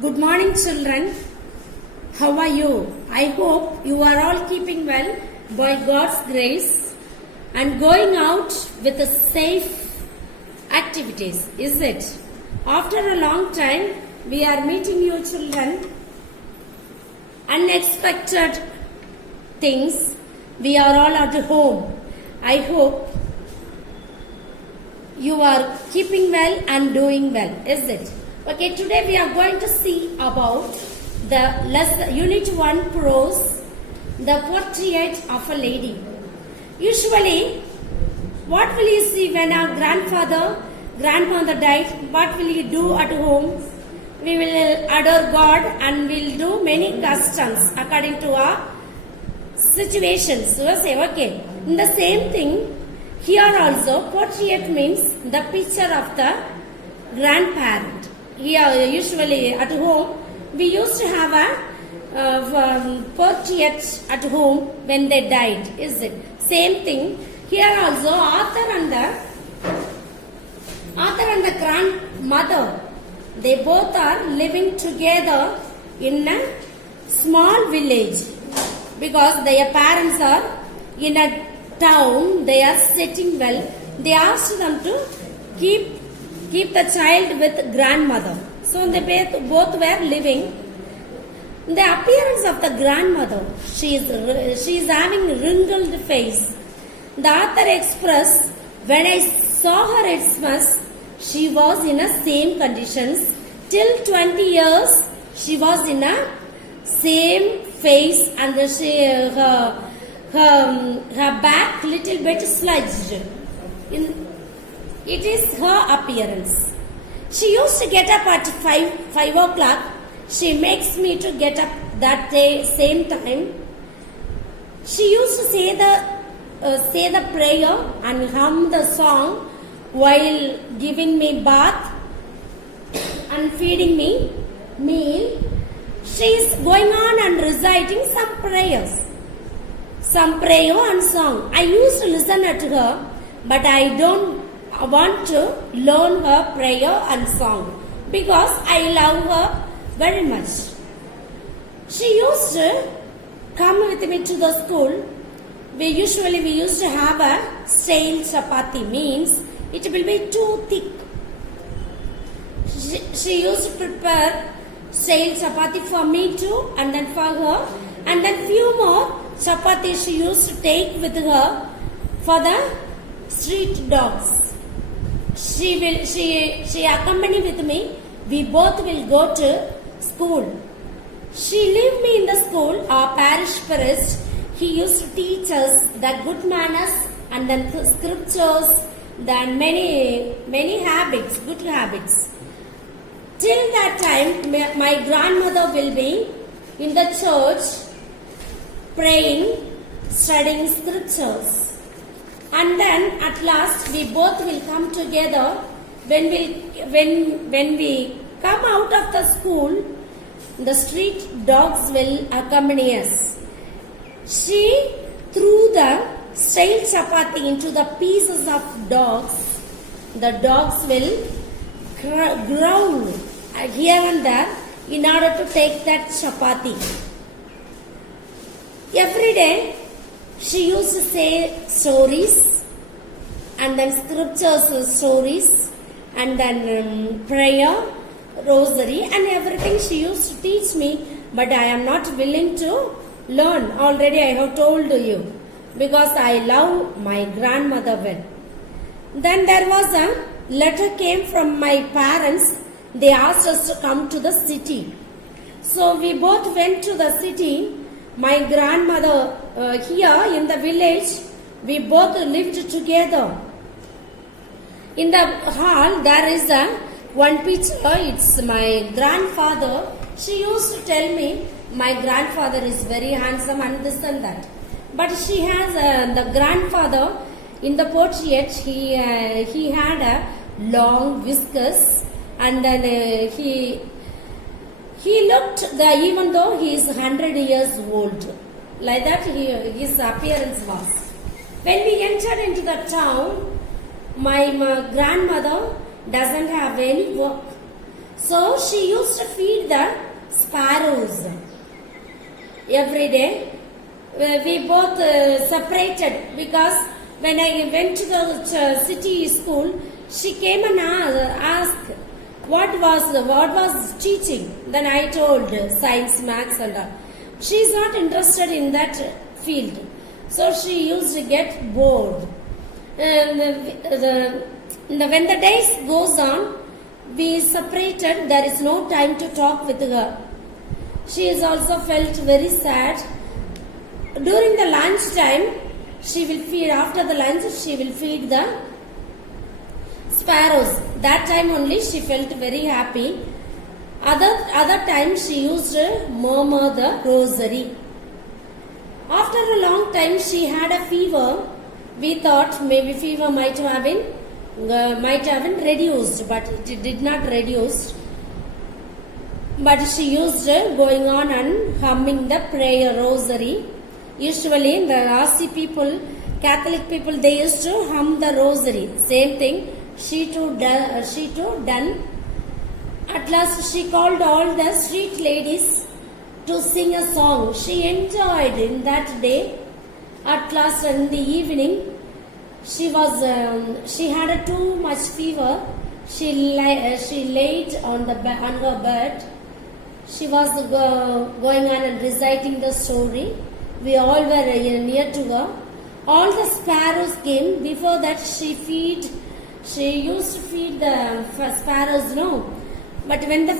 Good morning, children. How are you? I hope you are all keeping well by God's grace and going out with the safe activities, is it? After a long time, we are meeting you, children. Unexpected things. We are all at home. I hope you are keeping well and doing well, is it? Okay, today we are going to see about the Unit 1 prose, the portrait of a lady. Usually, what will you see when our grandmother died? What will you do at home? We will adore God and we'll do many customs according to our situations. So, say, okay, in the same thing, here also, portrait means the picture of the grandparent. Here, usually at home, we used to have a portrait at home when they died, is it? Same thing. Here also, author and the grandmother, they both are living together in a small village because their parents are in a town. They are sitting well. They asked them to keep the child with grandmother. So they both were living. The appearance of the grandmother, she is having wrinkled face. The author expressed, when I saw her at Xmas, she was in the same conditions. Till 20 years, she was in a same face and her back little bit sludged. It is her appearance. She used to get up at 5 o'clock. She makes me to get up that day same time. She used to say the prayer and hum the song while giving me bath and feeding me meal. She is going on and reciting some prayers. Some prayer and song. I used to listen to her, but I don't want to learn her prayer and song because I love her very much. She used to come with me to the school. We used to have a stale chapati, means it will be too thick. She used to prepare stale chapati for me too, and then for her, and then few more chapati she used to take with her for the street dogs. She accompany with me. We both will go to school. She leave me in the school. Our parish priest, he used to teach us the good manners and then scriptures, then many habits, good habits. Till that time, my grandmother will be in the church praying, studying scriptures. And then at last we both will come together. When we come out of the school, the street dogs will accompany us. She threw the stale chapati into the pieces of dogs. The dogs will growl here and there in order to take that chapati. Every day she used to say stories and then scriptures stories and then prayer, rosary and everything she used to teach me, but I am not willing to learn. Already I have told you because I love my grandmother well. Then there was a letter came from my parents. They asked us to come to the city. So we both went to the city. My grandmother here in the village, we both lived together. In the hall, there is one picture. It's my grandfather. She used to tell me, my grandfather is very handsome and this and that. But she has the grandfather in the portrait. He had a long whiskers and then he looked, even though he is 100 years old, like that his appearance was. When we entered into the town, my grandmother doesn't have any work. So she used to feed the sparrows every day. We both separated because when I went to the city school, she came and asked what was teaching. Then I told science, maths and all. She is not interested in that field, so she used to get bored. When the days goes on, we separated. There is no time to talk with her. She has also felt very sad. During the lunch time, she will feed. After the lunch, she will feed the sparrows. That time only she felt very happy. Other times she used to murmur the rosary. After a long time, she had a fever. We thought maybe fever might have been reduced, but it did not reduce. But she used going on and humming the prayer rosary. Usually the RC people, Catholic people, they used to hum the rosary. Same thing she too done. At last she called all the street ladies to sing a song. She enjoyed in that day. At last in the evening, she had too much fever. She laid on her bed. She was going on and reciting the story. We all were near to her. All the sparrows came. Before that, she used to feed the sparrows, no. But when the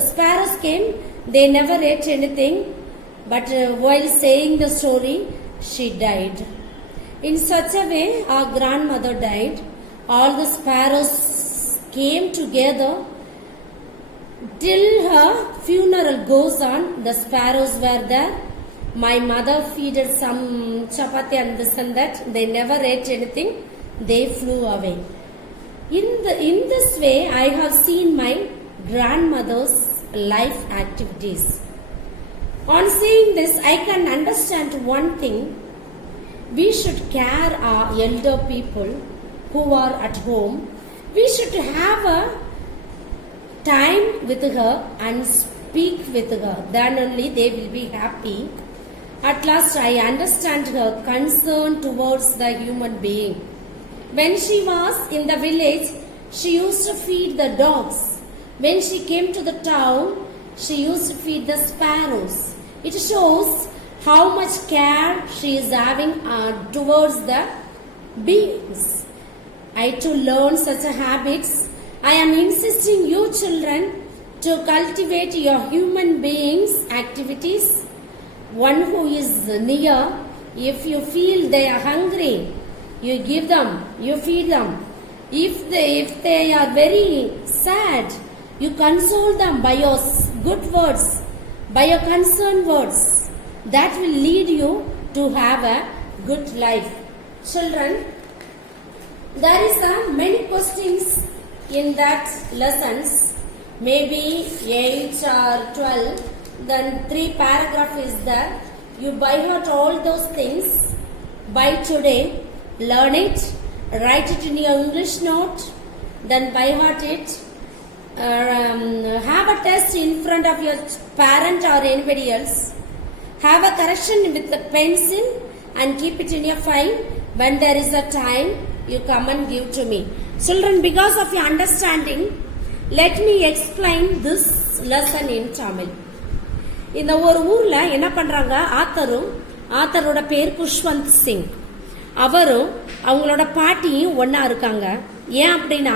sparrows came, they never ate anything. But while saying the story, she died. In such a way, our grandmother died. All the sparrows came together. Till her funeral goes on, the sparrows were there. My mother feeded some chapati and this and that. They never ate anything. They flew away. In this way, I have seen my grandmother's life activities. On seeing this, I can understand one thing. We should care our elder people who are at home. We should have a time with her and speak with her. Then only they will be happy. At last I understand her concern towards the human being. When she was in the village, she used to feed the dogs. When she came to the town, she used to feed the sparrows. It shows how much care she is having towards the beings. I too learn such habits. I am insisting you children to cultivate your human beings activities. One who is near, if you feel they are hungry, you give them, you feed them. If they are very sad, you console them by your good words, by your concerned words. That will lead you to have a good life. Children, there is many questions in that lessons, maybe 8 or 12. Then 3 paragraph is there. You by heart all those things by today. Learn it, write it in your English note, then by heart it. Have a test in front of your parent or anybody else. Have a correction with the pencil and keep it in your file. When there is a time, you come and give to me. Children, because of your understanding, let me explain this lesson in Tamil. இந்த ஒரு ஊர்ல என்ன பண்றாங்க, ஆத்தரோட பேர் குஷ்வந்த் சிங். அவரும் அவங்களோட பாட்டியும் ஒன்னா இருக்காங்க. ஏன் அப்படின்னா,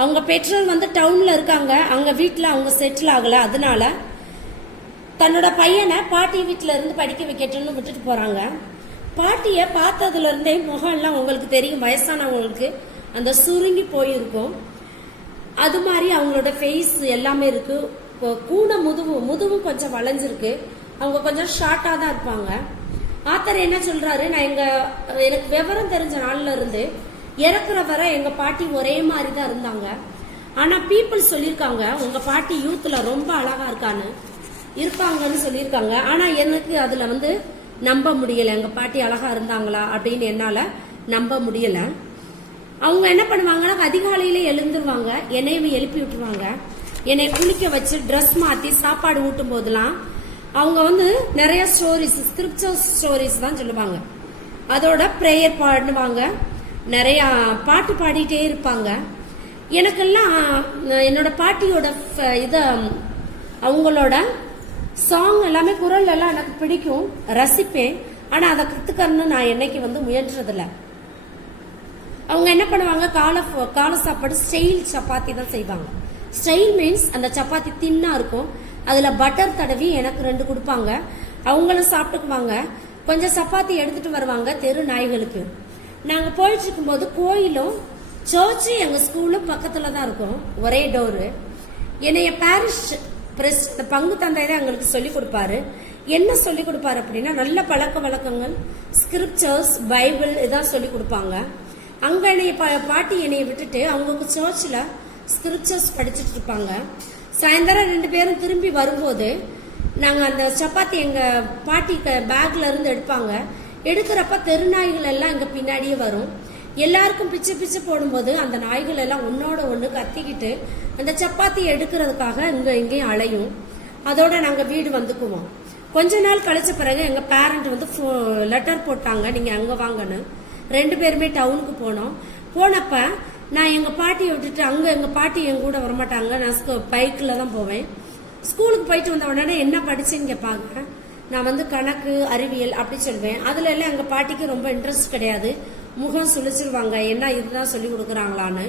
அவங்க பெற்றோர் வந்து டவுன்ல இருக்காங்க, அவங்க வீட்டுல அவங்க செட்டில் ஆகல. அதனால தன்னோட பையனை பாட்டி வீட்டுல இருந்து படிக்க வைக்கட்டும்னு விட்டுட்டு போறாங்க. பாட்டிய பார்த்ததுல இருந்தே முகம் எல்லாம் உங்களுக்கு தெரியும், வயசானவங்களுக்கு அந்த சுருங்கி போயிருக்கும். அது மாதிரி அவங்களோட ஃபேஸ் எல்லாமே இருக்கு. கூன முதுவும் கொஞ்சம் வளைஞ்சிருக்கு. அவங்க கொஞ்சம் ஷார்ட்டா தான் இருப்பாங்க. ஆத்தர் என்ன சொல்றாரு, நான் எனக்கு விவரம் தெரிஞ்ச நாள்ல இருந்து இறக்குற வரை எங்க பாட்டி ஒரே மாதிரி தான் இருந்தாங்க. ஆனா பீப்புள் சொல்லியிருக்காங்க, உங்க பாட்டி யூத்ல ரொம்ப அழகா இருப்பாங்கன்னு சொல்லியிருக்காங்க. ஆனா எனக்கு அதுல வந்து நம்ப முடியல, எங்க பாட்டி அழகா இருந்தாங்களா அப்படின்னு என்னால நம்ப முடியல. அவங்க என்ன பண்ணுவாங்கன்னா, அதிகாலையில எழுந்துருவாங்க, என்னையும் எழுப்பி விட்டுருவாங்க. என்னை குளிக்க வச்சு ட்ரெஸ் மாத்தி சாப்பாடு ஊட்டும் போதெல்லாம் அவங்க வந்து நிறைய ஸ்டோரிஸ், ஸ்கிரிப்சர் ஸ்டோரிஸ் தான் சொல்லுவாங்க. அதோட ப்ரேயர் பாடுவாங்க, நிறைய பாட்டு பாடிட்டே இருப்பாங்க. எனக்கெல்லாம் என்னோட பாட்டியோட இத அவங்களோட சாங் எல்லாமே குரல் எல்லாம் எனக்கு பிடிக்கும், ரசிப்பேன். ஆனா அதை கத்துக்கறன்னு நான் என்னைக்கு வந்து முயன்றதில்ல. அவங்க என்ன பண்ணுவாங்க, கால சாப்பாடு ஸ்டைல் சப்பாத்தி தான் செய்வாங்க. ஸ்டைல் மீன்ஸ் அந்த சப்பாத்தி தின்னா இருக்கும், அதுல பட்டர் தடவி எனக்கு 2 கொடுப்பாங்க, அவங்களும் சாப்பிட்டுக்குவாங்க. கொஞ்சம் சப்பாத்தி எடுத்துட்டு வருவாங்க தெரு நாய்களுக்கு. நாங்க போயிட்டு இருக்கும்போது கோயிலும் சர்ச்சு எங்க ஸ்கூலும் பக்கத்துல தான் இருக்கும், ஒரே டோரு. என்னைய பாரிஷ் பிரசிடன்ட் பங்கு தந்தை தான் எங்களுக்கு சொல்லிக் கொடுப்பாரு. என்ன சொல்லிக் கொடுப்பாரு அப்படின்னா, நல்ல பழக்க வழக்கங்கள், ஸ்கிரிப்சர்ஸ், பைபிள் இதான் சொல்லிக் கொடுப்பாங்க. அங்க என்னைய பாட்டி என்னைய விட்டுட்டு அவங்க சர்ச்சில் ஸ்கிரிப்சர்ஸ் படிச்சுட்டு இருப்பாங்க. சாயந்தரம் 2 பேரும் திரும்பி வரும்போது நாங்க அந்த சப்பாத்தி எங்க பாட்டி பேக்ல இருந்து எடுப்பாங்க. எடுக்கிறப்ப தெருநாய்கள் எல்லாம் எங்க பின்னாடியே வரும். எல்லாருக்கும் பிச்சு பிச்சு போடும்போது அந்த நாய்கள் எல்லாம் ஒன்னோட ஒண்ணு கத்திக்கிட்டு அந்த சப்பாத்தி எடுக்கிறதுக்காக இங்கேயும் அலையும். அதோட நாங்க வீடு வந்துக்குவோம். கொஞ்ச நாள் கழிச்ச பிறகு எங்க பேரண்ட் வந்து லெட்டர் போட்டாங்க, நீங்க அங்க வாங்கன்னு. 2 பேருமே டவுனுக்கு போனோம். போனப்ப நான் எங்க பாட்டியை விட்டுட்டு அங்க எங்க பாட்டி எங்க கூட வரமாட்டாங்க, நான் பைக்ல தான் போவேன். ஸ்கூலுக்கு போயிட்டு வந்த உடனே என்ன படிச்சுன்னு கேட்பாங்க. நான் வந்து கணக்கு, அறிவியல் அப்படி சொல்வேன். அதுல எல்லாம் எங்க பாட்டிக்கு ரொம்ப இன்ட்ரெஸ்ட் கிடையாது, முகம் சுழிச்சிருவாங்க, என்ன இதுதான் சொல்லி கொடுக்குறாங்களான்னு.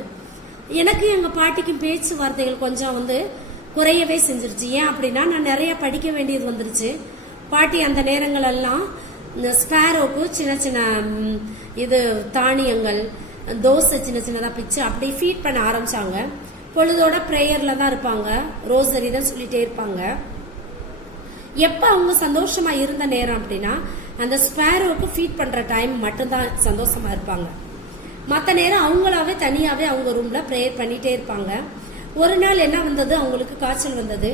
எனக்கு எங்க பாட்டிக்கும் பேச்சு வார்த்தைகள் கொஞ்சம் வந்து குறையவே செஞ்சிருச்சு. ஏன் அப்படின்னா நான் நிறைய படிக்க வேண்டியது வந்துருச்சு. பாட்டி அந்த நேரங்கள் எல்லாம் இந்த ஸ்பேரோக்கு சின்ன சின்ன இது தானியங்கள், தோசை சின்ன சின்னதா பிச்சு அப்படி ஃபீட் பண்ண ஆரம்பிச்சாங்க. பொழுதோட ப்ரேயர்ல தான் இருப்பாங்க, ரோசரி தான் சொல்லிட்டே இருப்பாங்க. எப்ப அவங்க சந்தோஷமா இருந்த நேரம் அப்படின்னா அந்த ஸ்பேரோக்கு ஃபீட் பண்ற டைம் மட்டும்தான் சந்தோஷமா இருப்பாங்க. மற்ற நேரம் அவங்களாவே தனியாவே அவங்க ரூம்ல ப்ரேயர் பண்ணிட்டே இருப்பாங்க. ஒரு நாள் என்ன வந்தது, அவங்களுக்கு காய்ச்சல் வந்தது.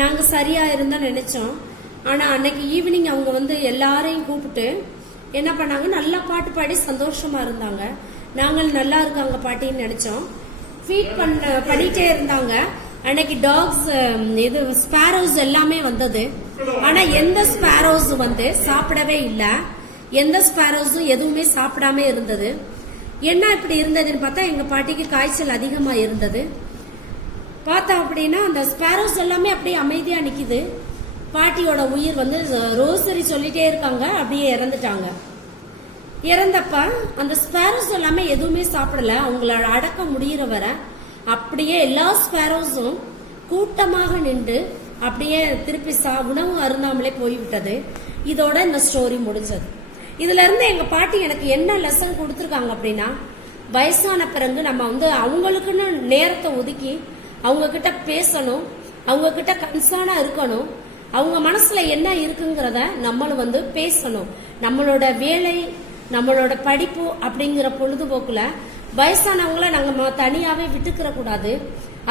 நாங்க சரியா இருந்தா நினைச்சோம். ஆனா அன்னைக்கு ஈவினிங் அவங்க வந்து எல்லாரையும் கூப்பிட்டு என்ன பண்ணாங்க, நல்லா பாட்டு பாடி சந்தோஷமா இருந்தாங்க. நாங்கள் நல்லா இருக்காங்க பாட்டின்னு நினைச்சோம். ஃபீட் பண்ணிட்டே இருந்தாங்க. அன்னைக்கு டாக்ஸ் இது ஸ்பேரோஸ் எல்லாமே வந்தது. ஆனா எந்த ஸ்பேரோஸ் வந்து சாப்பிடவே இல்லை, எந்த ஸ்பேரோஸும் எதுவுமே சாப்பிடாம இருந்தது. என்ன இப்படி இருந்ததுன்னு பார்த்தா எங்க பாட்டிக்கு காய்ச்சல் அதிகமா இருந்தது. பார்த்தா அப்படின்னா அந்த ஸ்பேரோஸ் எல்லாமே அப்படியே அமைதியா நிக்குது. பாட்டியோட உயிர் வந்து ரோசரி சொல்லிட்டே இருக்காங்க, அப்படியே இறந்துட்டாங்க. இறந்தப்ப அந்த ஸ்பேரோஸ் எல்லாமே எதுவுமே சாப்பிடல. அவங்களோட அடக்கம் முடிகிற வரை அப்படியே எல்லா ஸ்பேரோஸும் கூட்டமாக நின்று அப்படியே திருப்பி உணவு அருந்தாமலே போய்விட்டது. இதோட இந்த ஸ்டோரி முடிஞ்சது. இதுல இருந்து எங்க பாட்டி எனக்கு என்ன லெசன் கொடுத்துருக்காங்க அப்படின்னா, வயசான பிறகு நம்ம வந்து அவங்களுக்குன்னு நேரத்தை ஒதுக்கி அவங்க கிட்ட பேசணும், அவங்க கிட்ட கன்சர்னா இருக்கணும், அவங்க மனசுல என்ன இருக்குங்கிறத நம்மளும் வந்து பேசணும். நம்மளோட வேலை, நம்மளோட படிப்பு அப்படிங்கிற பொழுதுபோக்குல வயசானவங்கள நாங்க தனியாவே விட்டுக்கிற கூடாது.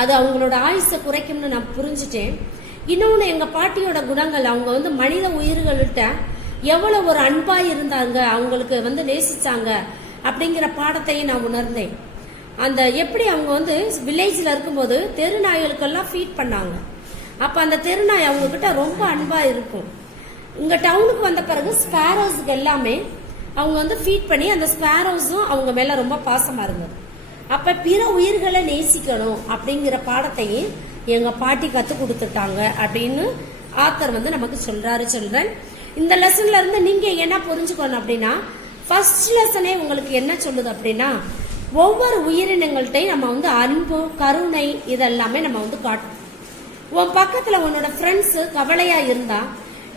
அது அவங்களோட ஆயுசை குறைக்கும்னு நான் புரிஞ்சுட்டேன். இன்னொன்னு எங்க பாட்டியோட குணங்கள், அவங்க வந்து மனித உயிர்கள்ட்ட எவ்வளவு ஒரு அன்பா இருந்தாங்க, அவங்களுக்கு வந்து நேசிச்சாங்க அப்படிங்கிற பாடத்தையும் நான் உணர்ந்தேன். அந்த எப்படி அவங்க வந்து வில்லேஜ்ல இருக்கும்போது தெரு நாய்களுக்கெல்லாம் ஃபீட் பண்ணாங்க. அப்ப அந்த தெருநாய் அவங்க கிட்ட ரொம்ப அன்பா இருக்கும். இங்க டவுனுக்கு வந்த பிறகு ஸ்பேரோஸ்க்கு எல்லாமே அவங்க வந்து ஃபீட் பண்ணி அந்த ஸ்பேரோஸும் அவங்க மேல ரொம்ப பாசமா இருந்தது. அப்ப பிற உயிர்களை நேசிக்கணும் அப்படிங்கிற பாடத்தையும் எங்க பாட்டி கத்து கொடுத்துட்டாங்க அப்படின்னு ஆத்தர் வந்து நமக்கு சொல்றாரு. சொல்றேன், இந்த லெசன்ல இருந்து நீங்க என்ன புரிஞ்சுக்கணும் அப்படின்னா, ஃபர்ஸ்ட் லெசனே உங்களுக்கு என்ன சொல்லுது அப்படின்னா, ஒவ்வொரு உயிரினங்கள்ட்டையும் நம்ம வந்து அன்பு, கருணை இதெல்லாமே நம்ம வந்து காட்டணும். உன் பக்கத்துல உன்னோட ஃப்ரெண்ட்ஸ் கவலையா இருந்தா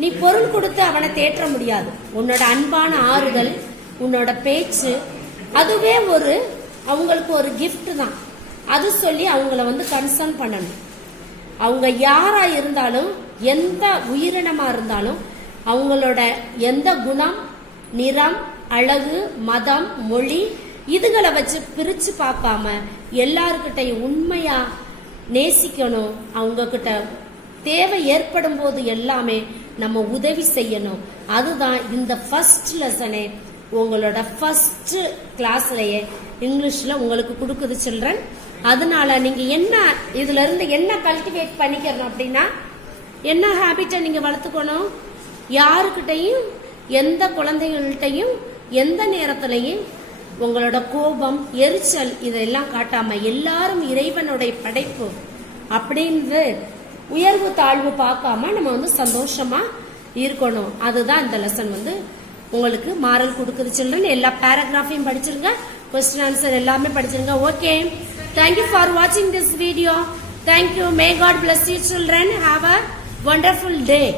நீ பொருள் கொடுத்து அவனை தேற்ற முடியாது. உன்னோட அன்பான ஆறுதல், உன்னோட பேச்சு, அதுவே அவங்களுக்கு ஒரு கிஃப்ட் தான். அது சொல்லி அவங்கள வந்து கன்சர்ன் பண்ணணும். அவங்க யாரா இருந்தாலும், எந்த உயிரினமா இருந்தாலும், அவங்களோட எந்த குணம், நிறம், அழகு, மதம், மொழி இதுகளை வச்சு பிரிச்சு பார்க்காம எல்லாருக்கிட்டையும் உண்மையா நேசிக்கணும். அவங்க கிட்ட தேவை ஏற்படும் போது எல்லாமே நம்ம உதவி செய்யணும். அதுதான் இந்த ஃபர்ஸ்ட் லெசனே உங்களோட ஃபர்ஸ்ட் கிளாஸ்லயே இங்கிலீஷ்ல உங்களுக்கு கொடுக்குது சில்ட்ரன். அதனால நீங்க என்ன இதுல இருந்து என்ன கல்டிவேட் பண்ணிக்கிறணும் அப்படின்னா, என்ன ஹேபிட்டை நீங்க வளர்த்துக்கணும், யாருக்கிட்டையும் எந்த குழந்தைகள்கிட்டையும் எந்த நேரத்திலையும் உங்களோட கோபம், எரிச்சல் இதெல்லாம் காட்டாம எல்லாரும் இறைவனுடைய படைப்பு அப்படின்னு உயர்வு தாழ்வு பார்க்காம நம்ம சந்தோஷமா இருக்கணும். அதுதான் இந்த லெசன் உங்களுக்கு மாரல் கொடுக்குது. சில்ட்ரன் எல்லா பேராகிராஃபையும் படிச்சிருங்க, क्वेश्चन आंसर எல்லாமே படிச்சிருங்க. Okay, thank you for watching this video. Thank you. May God bless you children. Have a wonderful day.